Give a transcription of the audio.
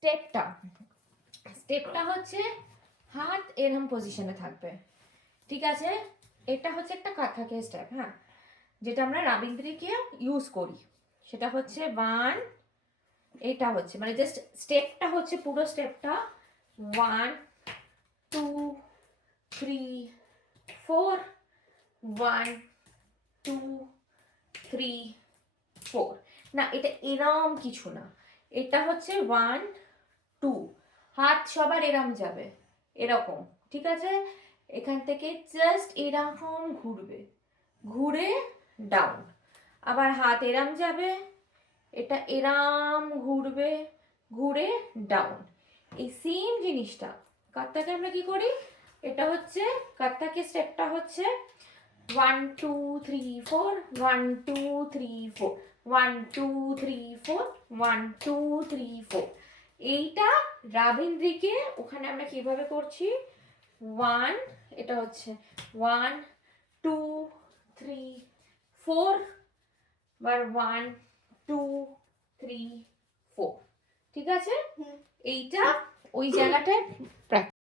স্টেপটা হচ্ছে হাত এরকম পজিশনে থাকবে, ঠিক আছে? এটা হচ্ছে একটা কাথাকে স্টেপ, হ্যাঁ, যেটা আমরা রাবিন্দ্রিকে ইউজ করি। সেটা হচ্ছে 1, এটা হচ্ছে মানে জাস্ট স্টেপটা হচ্ছে পুরো স্টেপটা 1 2 3 4 1 2 3 4 না, এটা এরম কিছু না, এটা হচ্ছে 1 2, হাত সবার এরম যাবে, এরকম, ঠিক আছে? এখান থেকে জাস্ট এরকম ঘুরবে, ঘুরে ডাউন, আবার হাত এরম যাবে, এটা এরাম ঘুরবে, ঘুরে ডাউন। এই সেম জিনিসটা কাত্তাকে আমরা কি করি, এটা হচ্ছে কাত্তাকে স্টেপটা হচ্ছে 1 2 3 4 1 2 3 4 1 2 3 4 1 2 3 4। এইটা রাবিন্দ্রিকে ওখানে আমরা কিভাবে করছি, 1, এটা হচ্ছে 1 2 3 4, আবার 1 2 3 4, ঠিক আছে? এইটা ওই জায়গাটায়